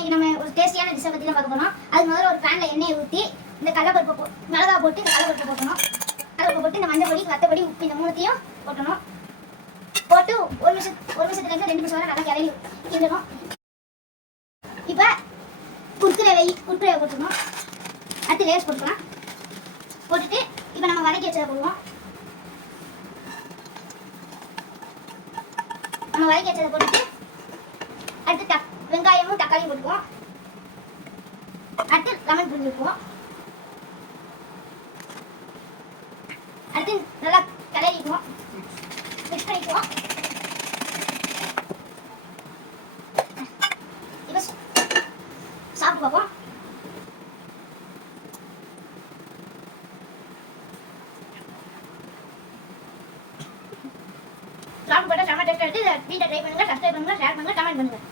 இன்னைக்கு நம்ம ஒரு டேஸ்டியான டிஷ்ஷை பற்றி தான் பார்க்க போகிறோம். அது முதல்ல ஒரு பேனில் எண்ணெயை ஊற்றி இந்த கடலைப்பருப்பு மிளகா போட்டு இந்த கடலைப்பருப்பு போட்டணும். கடலைப்பருப்பு போட்டு இந்த மஞ்சள் பொடி வத்தப்பொடி உப்பு இந்த மூணுத்தையும் போட்டணும். போட்டு ஒரு நிமிஷத்துலேருந்து 2 நிமிஷம் வரை நல்லா கிண்டணும். இப்போ குர்குரே போட்டுக்கணும். அடுத்து லேஸ் போட்டுக்கலாம். போட்டுட்டு இப்போ நம்ம வதக்கி வச்சதை போடுவோம். நம்ம வதக்கி வச்சதை போட்டுட்டு அடுத்து வெங்காயமும் தக்காளியும் போட்டுக்குவோம். அடுத்து லெமன் புரிஞ்சுக்குவோம். அடுத்து நல்லா கிளறிக்குவோம், மிக்ஸ் பண்ணிக்குவோம். இப்போ சாப்பிட்டு பார்ப்போம். சாப்பிட்டு போட்டால் செம்ம டேஸ்ட்டாக இருக்குது. வீட்டை ட்ரை பண்ணுங்கள், சப்ஸ்கிரைப் பண்ணுங்கள், ஷேர் பண்ணுங்கள், கமெண்ட் பண்ணுங்கள்.